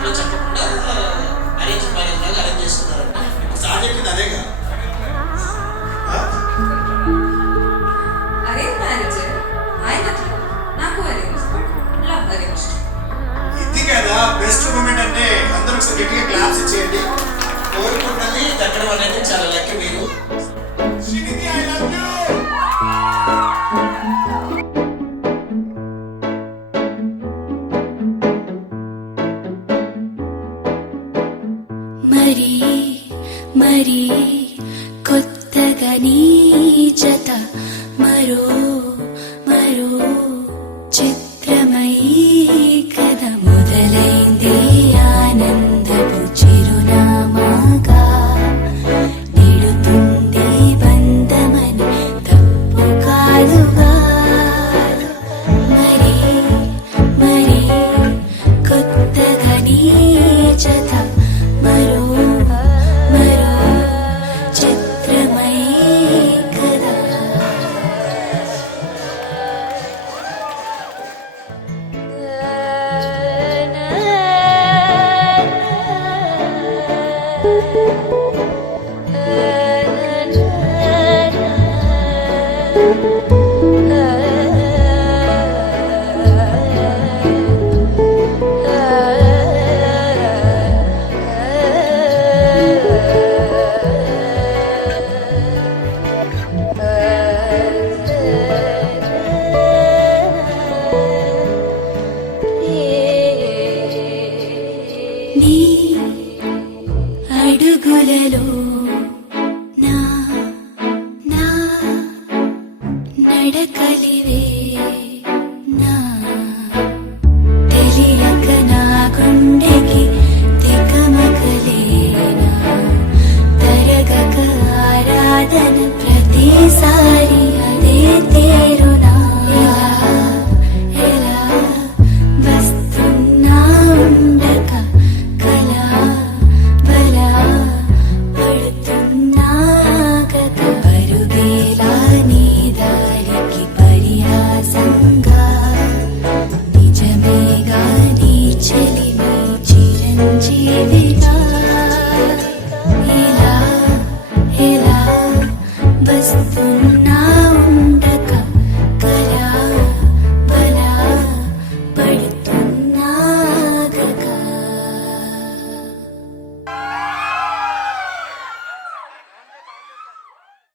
ఇంట్లో చెప్పకుండా arrange marriage లాగా అరేంజ్ చేసుకున్నారంట. సార్ చెప్పింది అదేగా. అరేంజ్ మ్యారేజ్ నాకు అరేంజ్ లవ్ అరేంజ్. ఇది కదా బెస్ట్ మూమెంట్ అంటే. అందరూ ఒకసారి గట్టిగా క్లాప్స్ ఇచ్చేయండి. కోరుకున్నది దక్కడం అనేది చాలా లెక్క. మీరు శ్రీనిధి ఐ లవ్ యూ. మరీ మరీ కొత్తగా నీ జత మరో మరో చిత్రమై